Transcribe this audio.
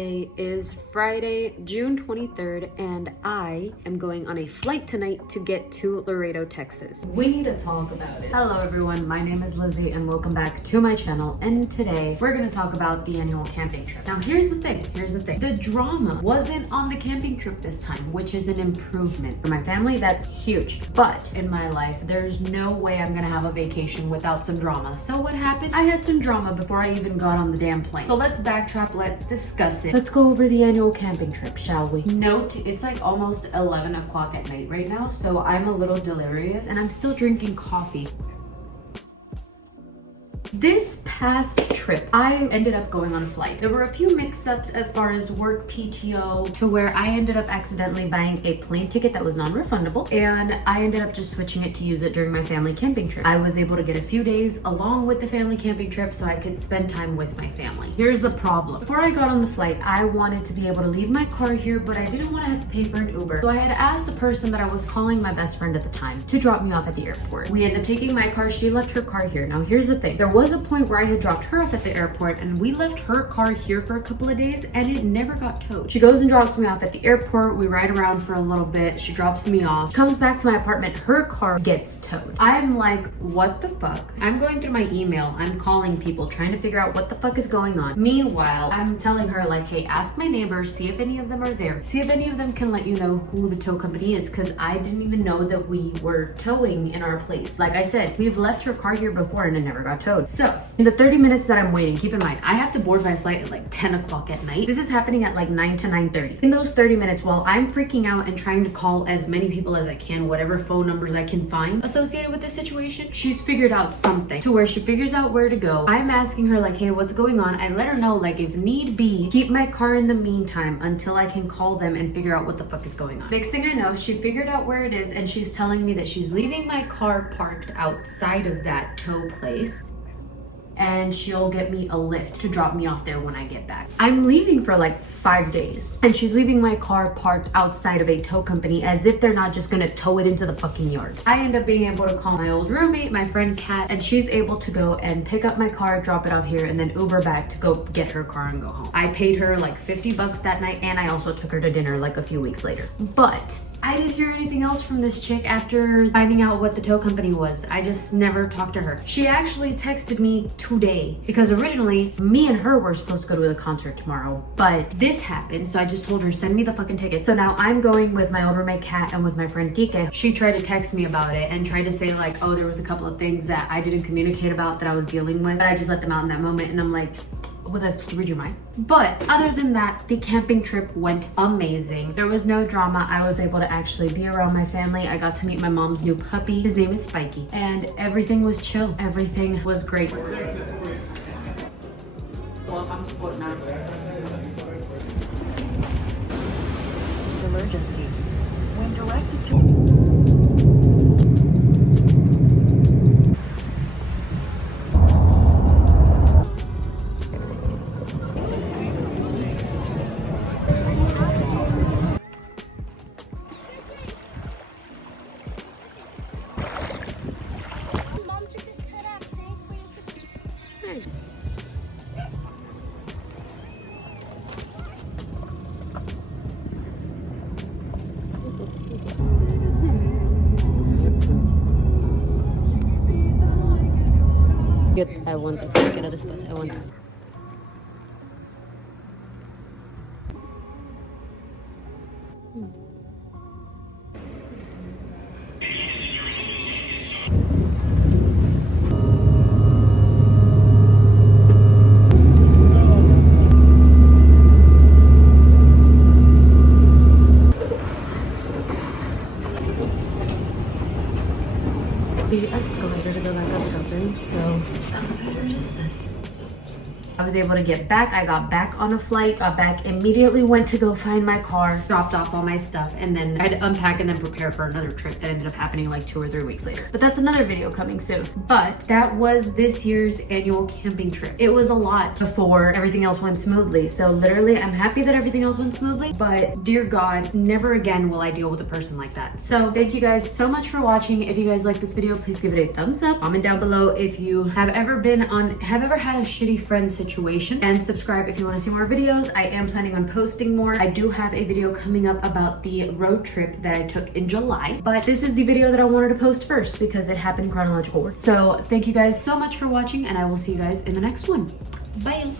Today is Friday, June 23rd, and I am going on a flight tonight to get to Laredo, Texas. We need to talk about it. Hello everyone, my name is Lizzy and welcome back to my channel, and today we're gonna talk about the annual camping trip. Now here's the thing. The drama wasn't on the camping trip this time, which is an improvement. For my family, that's huge. But in my life, there's no way I'm gonna have a vacation without some drama. So what happened? I had some drama before I even got on the damn plane. So let's backtrack, let's discuss it. Let's go over the annual camping trip, shall we? Note, it's like almost 11 o'clock at night right now, so I'm a little delirious and I'm still drinking coffee. This past trip, I ended up going on a flight. There were a few mix-ups as far as work PTO to where I ended up accidentally buying a plane ticket that was non-refundable, and I ended up just switching it to use it during my family camping trip. I was able to get a few days along with the family camping trip so I could spend time with my family. Here's the problem. Before I got on the flight, I wanted to be able to leave my car here, but I didn't want to have to pay for an Uber. So I had asked a person that I was calling my best friend at the time to drop me off at the airport. We ended up taking my car. She left her car here. Now here's the thing. There was a point where I had dropped her off at the airport and we left her car here for a couple of days and it never got towed. She goes and drops me off at the airport. We ride around for a little bit. She drops me off, comes back to my apartment. Her car gets towed. I'm like, what the fuck? I'm going through my email. I'm calling people, trying to figure out what the fuck is going on. Meanwhile, I'm telling her like, hey, ask my neighbors, see if any of them are there. See if any of them can let you know who the tow company is, because I didn't even know that we were towing in our place. Like I said, we've left her car here before and it never got towed. So in the 30 minutes that I'm waiting, keep in mind, I have to board my flight at like 10 o'clock at night. This is happening at like 9 to 9:30. In those 30 minutes, while I'm freaking out and trying to call as many people as I can, whatever phone numbers I can find associated with this situation, she's figured out something to where she figures out where to go. I'm asking her like, hey, what's going on? I let her know like, if need be, keep my car in the meantime until I can call them and figure out what the fuck is going on. Next thing I know, she figured out where it is and she's telling me that she's leaving my car parked outside of that tow place, and she'll get me a lift to drop me off there when I get back. I'm leaving for like 5 days and she's leaving my car parked outside of a tow company as if they're not just gonna tow it into the fucking yard. I end up being able to call my old roommate, my friend Kat, and she's able to go and pick up my car, drop it off here, and then Uber back to go get her car and go home. I paid her like 50 bucks that night, and I also took her to dinner like a few weeks later. But I didn't hear anything else from this chick after finding out what the tow company was. I just never talked to her. She actually texted me today because originally me and her were supposed to go to the concert tomorrow, but this happened. So I just told her, send me the fucking ticket. So now I'm going with my old roommate Kat and with my friend Kike. She tried to text me about it and tried to say like, oh, there was a couple of things that I didn't communicate about that I was dealing with, but I just let them out in that moment. And I'm like, was I supposed to read your mind? But other than that, the camping trip went amazing. There was no drama. I was able to actually be around my family. I got to meet my mom's new puppy. His name is Spiky. And everything was chill. Everything was great. Emergency. When directed to I want this. Get out of this bus. I want this. The escalator to go back up's open, so elevator it is then. I was able to get back. I got back on a flight, got back, immediately went to go find my car, dropped off all my stuff, and then I had to unpack and then prepare for another trip that ended up happening like 2 or 3 weeks later. But that's another video coming soon. But that was this year's annual camping trip. It was a lot before everything else went smoothly. So literally, I'm happy that everything else went smoothly, but dear God, never again will I deal with a person like that. So thank you guys so much for watching. If you guys like this video, please give it a thumbs up. Comment down below if you have ever had a shitty friend situation situation, and subscribe if you want to see more videos. I am planning on posting more. I do have a video coming up about the road trip that I took in July, but this is the video that I wanted to post first because it happened in chronological order. So thank you guys so much for watching, and I will see you guys in the next one. Bye.